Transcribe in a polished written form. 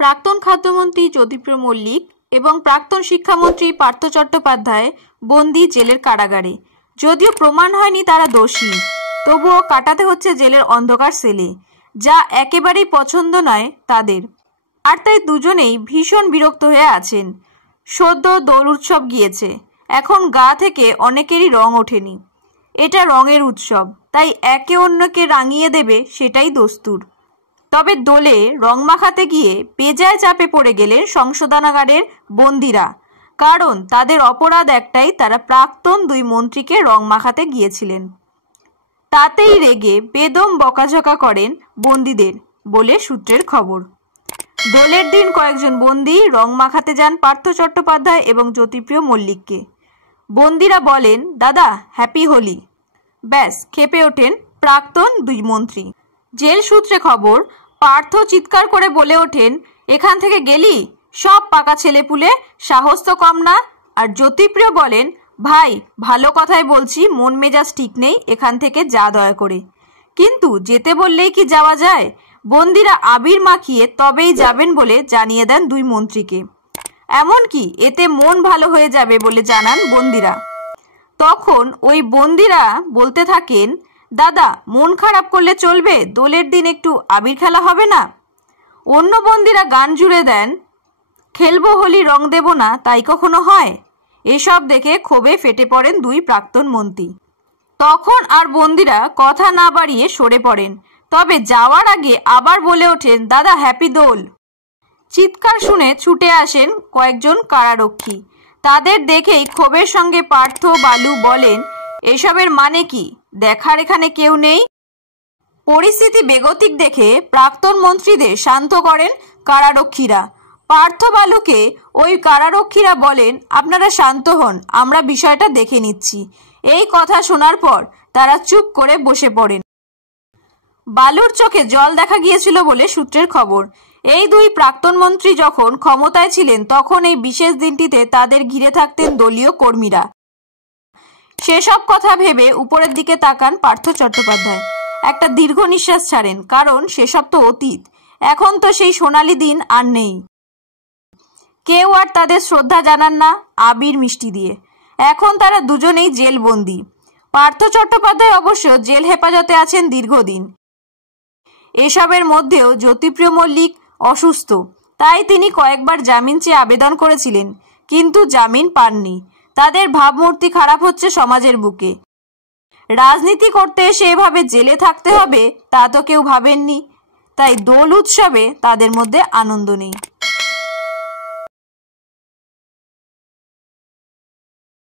প্রাক্তন খাদ্যমন্ত্রী জ্যোতিপ্রিয় মল্লিক এবং প্রাক্তন শিক্ষামন্ত্রী পার্থ চট্টোপাধ্যায় বন্দী জেলের কারাগারে। যদিও প্রমাণ হয়নি তারা দোষী, তবুও কাটাতে হচ্ছে জেলের অন্ধকার সেলে, যা একেবারেই পছন্দ নয় তাদের। আর তাই দুজনেই ভীষণ বিরক্ত হয়ে আছেন। সদ্য দোল উৎসব গিয়েছে, এখন গা থেকে অনেকেরই রং ওঠেনি। এটা রঙের উৎসব, তাই একে অন্যকে রাঙিয়ে দেবে সেটাই দস্তুর। তবে দোলে রং মাখাতে গিয়ে বেজায় চাপে পড়ে গেলেন সংশোধনাগারের বন্দীরা। কারণ তাদের অপরাধ একটাই, তারা প্রাক্তন দুই মন্ত্রীকে রং মাখাতে গিয়েছিলেন। তাতেই রেগে বেদম বকাঝকা করেন বন্দীদের বলে সূত্রের খবর। দোলের দিন কয়েকজন বন্দী রং মাখাতে যান পার্থ চট্টোপাধ্যায় এবং জ্যোতিপ্রিয় মল্লিককে। বন্দীরা বলেন, দাদা হ্যাপি হোলি। ব্যাস খেপে ওঠেন প্রাক্তন দুই মন্ত্রী। জেল সূত্রে খবর, পার্থ চিৎকার করে বলে ওঠেন, এখান থেকে গেলি সব পাকা ছেলেপুলে, সাহস তো কম না। আর জ্যোতিপ্রিয় বলেন, ভাই ভালো কথাই বলছি, মন মেজাজ ঠিক নেই, এখান থেকে যা দয়া করে। কিন্তু যেতে বললেই কি যাওয়া যায়? বন্দীরা আবির মাখিয়ে তবেই যাবেন বলে জানিয়ে দেন দুই মন্ত্রীকে। এমনকি এতে মন ভালো হয়ে যাবে বলে জানান বন্দীরা। তখন ওই বন্দীরা বলতে থাকেন, দাদা মন খারাপ করলে চলবে, দোলের দিন একটু আবির খেলা হবে না? অন্য বন্দীরা গান জুড়ে দেন, খেলবো হোলি রং দেব না তাই কখনো হয়? এসব দেখে ক্ষোভে ফেটে পড়েন দুই প্রাক্তন মন্ত্রী। তখন আর বন্দীরা কথা না বাড়িয়ে সরে পড়েন। তবে যাওয়ার আগে আবার বলে ওঠেন, দাদা হ্যাপি দোল। চিৎকার শুনে ছুটে আসেন কয়েকজন কারারক্ষী। তাদের দেখেই ক্ষোভের সঙ্গে পার্থ বালু বলেন, এসবের মানে কি? দেখার এখানে কেউ নেই? পরিস্থিতি বেগতিক দেখে প্রাক্তন মন্ত্রীদের শান্ত করেন কারারক্ষীরা। পার্থ বালুকে ওই কারারক্ষীরা বলেন, আপনারা শান্ত হন, আমরা বিষয়টা দেখে নিচ্ছি। এই কথা শোনার পর তারা চুপ করে বসে পড়েন। বালুর চোখে জল দেখা গিয়েছিল বলে সূত্রের খবর। এই দুই প্রাক্তন মন্ত্রী যখন ক্ষমতায় ছিলেন তখন এই বিশেষ দিনটিতে তাদের ঘিরে থাকতেন দলীয় কর্মীরা। সেসব কথা ভেবে উপরের দিকে তাকান পার্থ চট্টোপাধ্যায়। একটা দীর্ঘ নিঃশ্বাস ছাড়েন, কারণ সেসব তো অতীত। এখন তো সেই সোনালি দিন আর নেই। কেউ আর তাদের শ্রদ্ধা জানান না আবির মিষ্টি দিয়ে। এখন তারা দুজনেই জেলবন্দি। পার্থ চট্টোপাধ্যায় অবশ্য জেল হেফাজতে আছেন দীর্ঘদিন। এসবের মধ্যেও জ্যোতিপ্রিয় মল্লিক অসুস্থ, তাই তিনি কয়েকবার জামিন চেয়ে আবেদন করেছিলেন, কিন্তু জামিন পাননি। তাদের ভাবমূর্তি খারাপ হচ্ছে সমাজের বুকে। রাজনীতি করতে এসে এভাবে জেলে থাকতে হবে তা তো কেউ ভাবেননি। তাই দোল উৎসবে তাদের মধ্যে আনন্দ নেই।